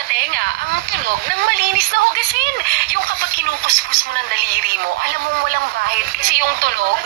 sa tenga ang tunog ng malinis na hugasin. Yung kapag kinukuskus mo ng daliri mo, alam mong walang bahid kasi yung tunog.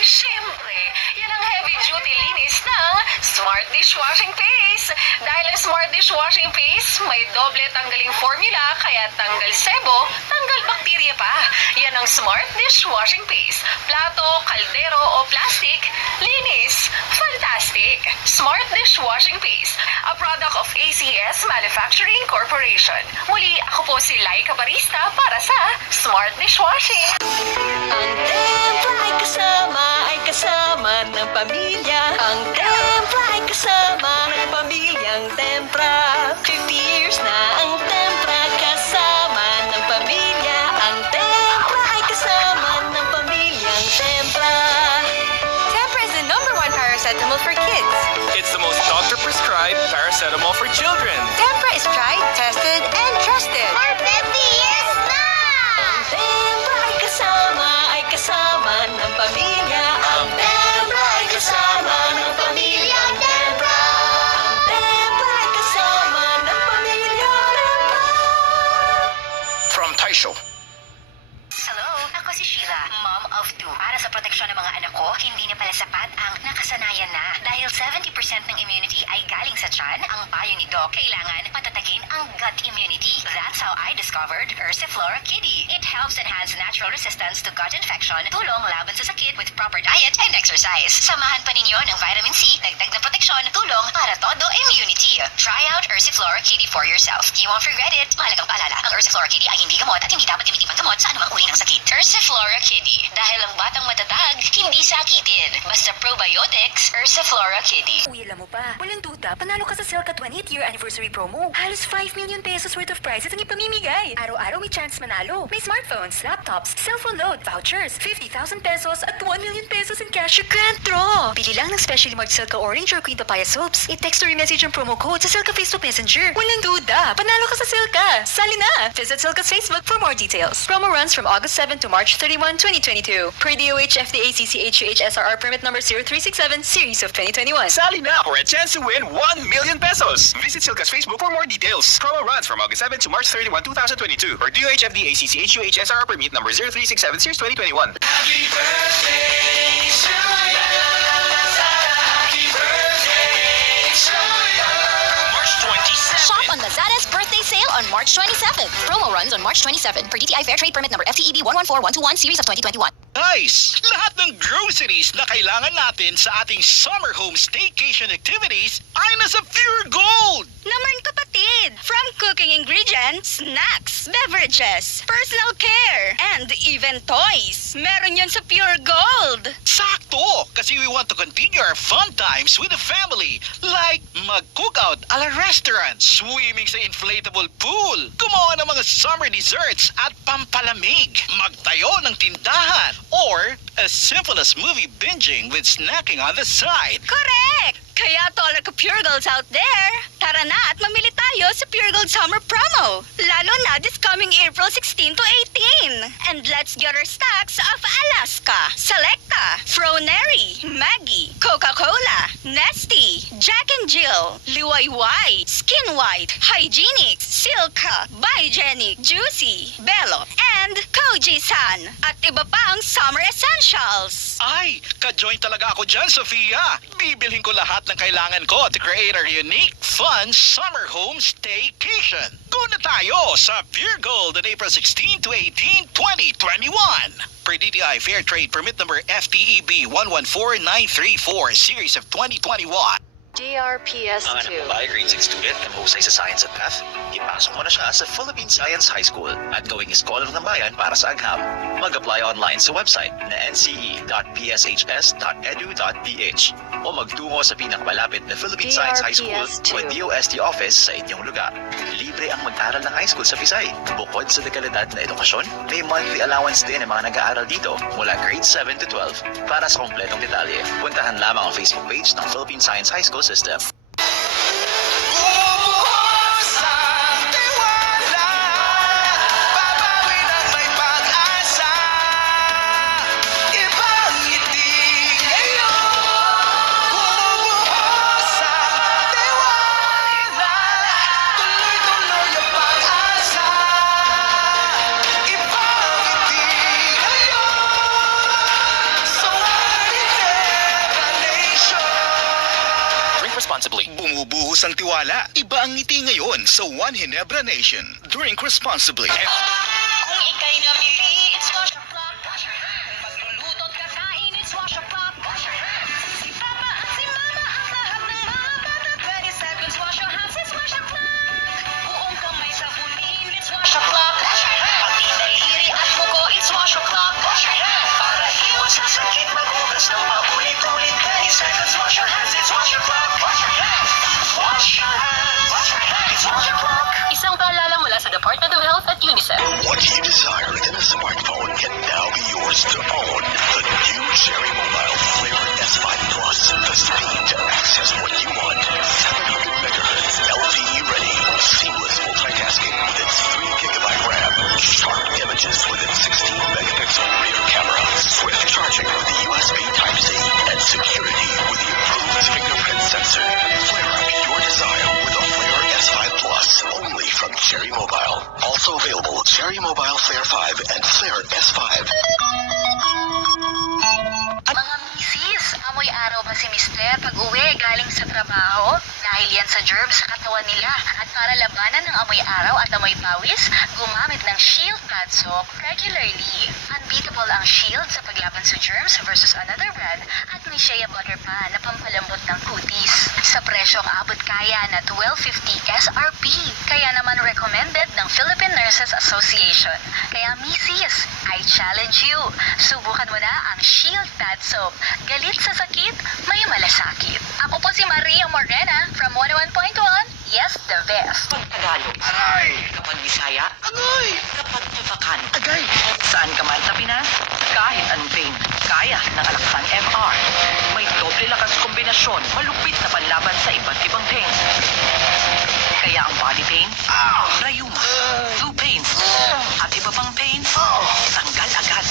Siyempre, yan ang heavy-duty linis ng Smart Dishwashing Paste. Dahil ang Smart Dishwashing Paste may doble tanggaling formula, kaya tanggal sebo, tanggal bakterya pa. Yan ang Smart Dishwashing Paste. Plato, kaldero o plastic, linis, fantastic. Smart Dishwashing Paste, a product of ACS Manufacturing Corporation. Muli, ako po si Laika Barista para sa Smart Dishwashing. Ang templa ay kasama ng pamilya. Ang templa ay kasama ng pamilyang tempra. 50 years na ang tempra kasama ng pamilya. Ang tempra ay kasama ng pamilyang tempra. Tempra is the #1 paracetamol for kids. It's the most doctor-prescribed paracetamol for children. Tempra is tried, tested, and trusted. For 50 years na! Ang tempra ay kasama ng pamilya. Ang tempra ay kasama ng pamilyang tempra. Ang tempra ay kasama ng pamilyang tempra. From Taisho. Hello, ako si Sheila, mom of 2. Para sa proteksyon ng mga anak ko, hindi na pala sapat ang nakasanayan na. Dahil 70% ng immunity ay galing sa tiyan, ang payo ni Doc, kailangan patatagin ang gut immunity. That's how I discovered Ursiflora Kiddie. It helps enhance natural resistance to gut infection, tulong laban sa sakit with proper diet and exercise. Samahan pa ninyo ng vitamin C, dagdag na proteksyon, tulong para todo immunity. Try out Ursiflora Kiddie for yourself. You won't regret it. Mahalagang paalala, ang Ursiflora Kiddie ay hindi gamot at hindi dapat gamitin pang gamot sa anumang uri ng sakit. Ursiflora Kiddie. Dahil ang batang matatag, hindi sakitin. Basta probiotics, Ursiflora Kiddie. Uy, alam mo pa, walang duda, panalo ka sa Selka 20th year anniversary promo. Halos 5 million pesos worth of prizes ang ipamimigay. Araw-araw may chance manalo. May smartphones, laptops, cellphone load, vouchers, 50,000 pesos at 1 million pesos in cash grand draw. Pili lang ng specially marked Selka Orange or Queen Papaya soaps. I-text or i-message ang promo code sa Selka Facebook Messenger. Walang duda, panalo ka sa Selka. Sali na! Visit Selka's Facebook for more details. Promo runs from August 7 to March 31, 2022. Per DOH FDA CCHUH SRR permit number 0367 series of 2021. Sally now for a chance to win 1 million pesos. Visit Silka's Facebook for more details. Promo runs from August 7 to March 31, 2022. Or DOHFD ACCHUH SRR permit number 0367 series 2021. Happy birthday to you. Happy birthday to you. March 27. Shop on Lazada's birthday sale on March 27th. Promo runs on March 27 per DTI Fair Trade Permit number FTEB 114121 series of 2021. Guys, lahat ng groceries na kailangan natin sa ating summer home staycation activities ay nasa Pure Gold! Naman kapatid, from cooking ingredients, snacks, beverages, personal care, and even toys. Meron yan sa Pure Gold. Sakto! Kasi we want to continue our fun times with the family. Like mag-cookout a la restaurant, swimming sa inflatable pool, gumawa ng mga summer desserts at pampalamig, magtayo ng tindahan, or as simple as movie binging with snacking on the side. Correct! Kaya to all our Pure Golds out there, tara na at mamili tayo sa Pure Gold Summer Promo. Lalo na this coming April 16 to 18. And let's get our stacks of Alaska, Selecta, Froneri, Maggie, Coca-Cola, Nesty, Jack and Jill, Liwayway, Skin White, Hygienics, Silka, Bygenic, Juicy, Bello, and Koji-san. At iba pang summer essentials. Ay, ka-join talaga ako dyan, Sofia. Bibilhin ko lahat ng kailangan ko to create our unique, fun summer home staycation. Go na tayo sa Pure Gold on April 16 to 18, 2021. Per DTI Fair Trade Permit number FTEB 114934 series of 2021. DRPS2. Grade 6 student na mahusay sa science at math, ipasok mo na siya sa Philippine Science High School at gawing scholar ng bayan para sa agham. Mag-apply online sa website na nce.pshs.edu.ph o magtungo sa pinakamalapit na Philippine Science High School o DOST office sa inyong lugar. Libre ang mag-aral ng high school sa Pisay. Bukod sa dekalidad na edukasyon, may monthly allowance din ang mga nag-aaral dito mula grade 7 to 12. Para sa kompletong detalye, puntahan lamang ang Facebook page ng Philippine Science High School System. responsibly. Bumubuhos ang tiwala. Iba ang ngiti ngayon sa One Ginebra Nation. Drink responsibly. Kung ika'y namili, it's wash your clock. Kung magluluto't kakain, it's wash your clock. Si Papa at si Mama, ang lahat ng mga bata. 20 seconds, wash your hands, it's wash your clock. Buong kamay sabunin, it's wash your clock. Pati daliri at muko, it's wash your clock. Para iwas sa sakit, maghugas ng paulit-ulit. 20 seconds, wash your hands, it's wash your clock. Wash your hands, it's wash your clock. Isang paalala mula sa Department of Health at UNICEF. What you desire in a smartphone can now be yours to own. The new Cherry Mobile Flair S5 Plus. The speed to access what you want. 700 megahertz LTE ready. Seamless multitasking with its 3 GB RAM. Sharp images with its 16 megapixel rear camera. Swift charging with the USB Type-C. And security with the improved fingerprint sensor. Flare up your desire with a Flair S5 Plus. Only from Cherry Mobile. Also available Cherry Mobile Flare 5 and Flare S5. Mga misis, amoy araw ba si Mister pag uwi galing sa trabaho? Dahil yan sa germs sa katawan nila. At para labanan ng amoy araw at amoy pawis, gumamit ng Shield Pad Soap regularly. Unbeatable ang Shield sa paglaban sa germs versus another brand at may shea butter pa na pampalambot ng kutis. Sa presyong abot kaya na $12.50 SRP. Kaya naman recommended ng Philippine Nurses Association. Kaya misis, I challenge you. Subukan mo na ang Shield Pad Soap. Galit sa sakit, may malasakit. Ako po si Maria Morena from 101.1. Yes, the best. Kapag Tagalog. Aray! Kapag Bisaya. Agoy! Kapag Tupacan. Agay! Saan ka man sa Pinas, kahit anong pain, kaya ng Alaksan MR. May doble lakas kombinasyon, malupit na panlaban sa iba't ibang pain. Kaya ang body pain, rayuma, flu pains, at iba pang pain, tanggal agad.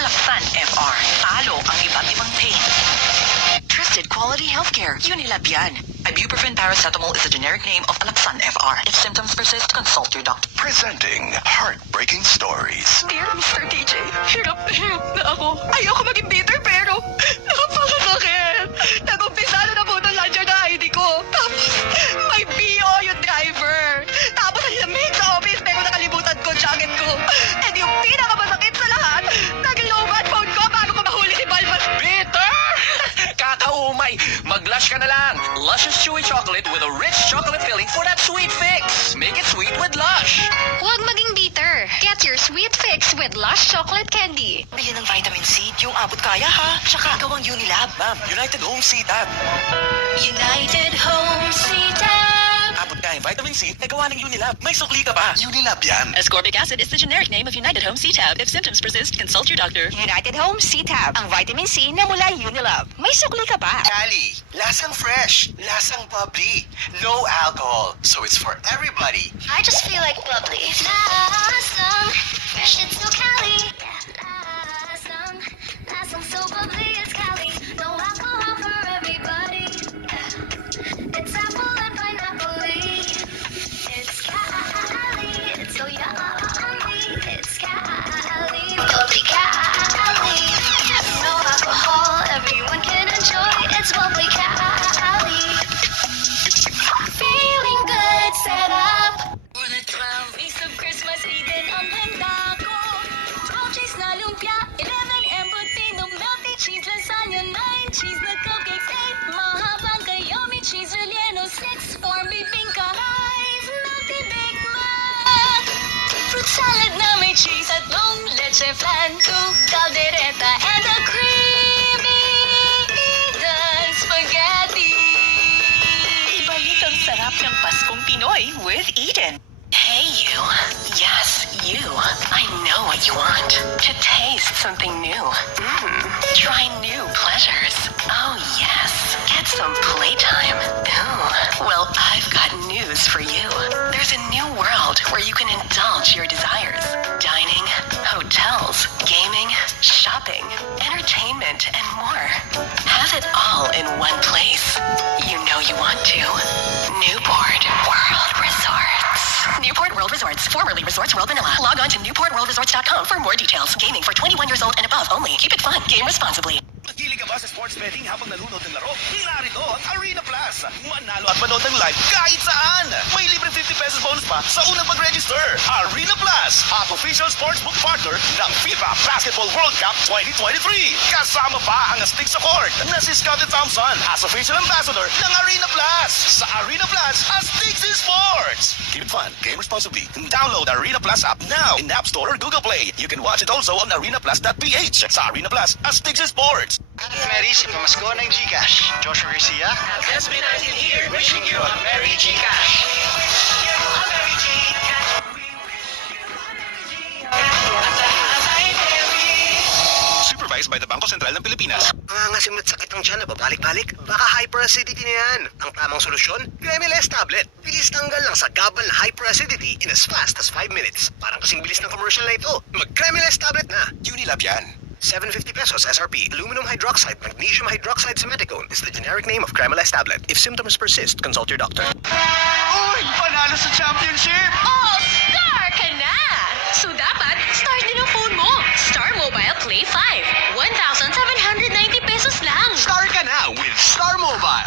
Alaksan MR, talo ang iba't ibang pain. Trusted quality healthcare. Unilab yan. Ibuprofen paracetamol is the generic name of Alaksan FR. If symptoms persist, consult your doctor. Presenting Heartbreaking Stories. Dear Mr. DJ, hirap na ako. Ayoko maging bitter pero napakasakit. Nag-umpisa na nabutan lang siya na ID ko. Tapos may BO yung driver. Tapos ang lamig sa office pero nakalimutan ko jacket ko. And yung pinakamasakit sa lahat, nag-low-bat phone ko bago ko mahuli si Balbas. Bitter! Kakaumay! Mag-Lush ka na lang! Luscious Chewy Chocolate with a rich chocolate filling for that sweet fix! Make it sweet with Lush! Huwag maging bitter. Get your sweet fix with Lush Chocolate Candy. Bili ng vitamin C, yung abot kaya ha. Tsaka ikaw ang Unilab. Ma'am, United Home C-Tab. United Home C-Tab. Abot ka yung vitamin C, nagawa ng Unilab. May sukli ka pa. Unilab yan. Ascorbic acid is the generic name of United Home C-Tab. If symptoms persist, consult your doctor. United Home C-Tab, ang vitamin C na mula Unilab. May sukli ka pa. Cali, lasang fresh, lasang bubbly, no alcohol, so it's for everybody. I just feel like bubbly. Lasang, fresh, it's no Cali. Lasang so bubbly, it's Cali. No alcohol for everybody. It's apple and pineapple. It's Cali. It's so yummy. It's Cali. Bubbly Cali. No alcohol, everyone can enjoy. It's bubbly Cali. Feeling good, set up. Ngunit 12 weeks of Christmas, Eden ang handa ko. 12 cheese na lumpia, 11 embutino, melty cheese, lasagna, 9 cheese na cupcakes, 8 mahabang kayomi cheese relleno, 6 for bibingka, 5 melty Big Mac. Fruit salad na may cheese at long leche flan, 2 caldereta and a creamy Eden spaghetti. Ibalik ang sarap ng Paskong Pinoy with Eden. Hey you. Yes, you. I know what you want. To taste something new. Try new pleasures. Oh yes. Get some playtime. Ooh. Well, I've got news for you. There's a new world where you can indulge your desires. Dining, hotels, gaming, shopping, entertainment, and more. Have it all in one place. You know you want to. Newport World Resorts. Newport World Resorts, formerly Resorts World Manila. Log on to newportworldresorts.com for more details. Gaming for 21 years old and above only. Keep it fun. Game responsibly. Mahilig ka ba sa sports betting habang nalunod ng laro? Narito ang Arena Plus. Manalo at manood ng live kahit saan. May libreng 50 pesos bonus pa sa unang pag-register. Arena Plus, at official sportsbook partner ng FIBA Basketball World Cup 2023. Kasama pa ang astig sa court na si Scottie Thompson as official ambassador ng Arena Plus. Sa Arena Plus, astig si sports. Keep it fun, game responsibly. Download Arena Plus app now in App Store or Google Play. You can watch it also on arenaplus.ph. Sa Arena Plus, astig si sports. Mary, si Pamasko ng Gcash. Joshua Garcia. SB19 here, wishing you a Merry Gcash. A Merry Gcash. Supervised by the Bangko Sentral ng Pilipinas. Nangangasim at sakit ang tiyan na babalik-balik? Baka hyperacidity na yan. Ang tamang solusyon? Cremeles tablet. Bilis tanggal lang sa gabal na hyperacidity in as fast as 5 minutes. Parang kasing bilis ng commercial na ito. Mag-Cremeles tablet na. Unilab yan. 750 pesos SRP. Aluminum hydroxide, magnesium hydroxide simeticone is the generic name of Cremeles tablet. If symptoms persist, consult your doctor. Uy! Panalo sa championship! Oh, star ka na! So dapat, start din ang phone mo. Star Mobile Play 5. 1,790 pesos lang. Star ka na with Star Mobile.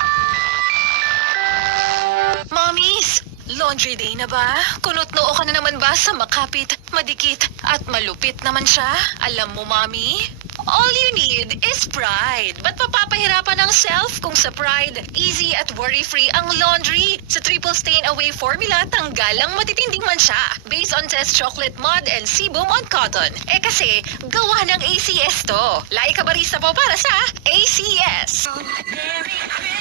Mommies, laundry day na ba? Kunot-noo ka na naman ba sa makapit, madikit, at malupit naman siya? Alam mo, Mommy, all you need is Pride. Ba't papapahirapan ang self kung sa Pride, easy at worry-free ang laundry? Sa triple stain away formula, tanggal ang matitinding mansya. Based on test chocolate mud and sebum on cotton. Eh kasi, gawa ng ACS to. Laika barista po para sa ACS. Merry Christmas.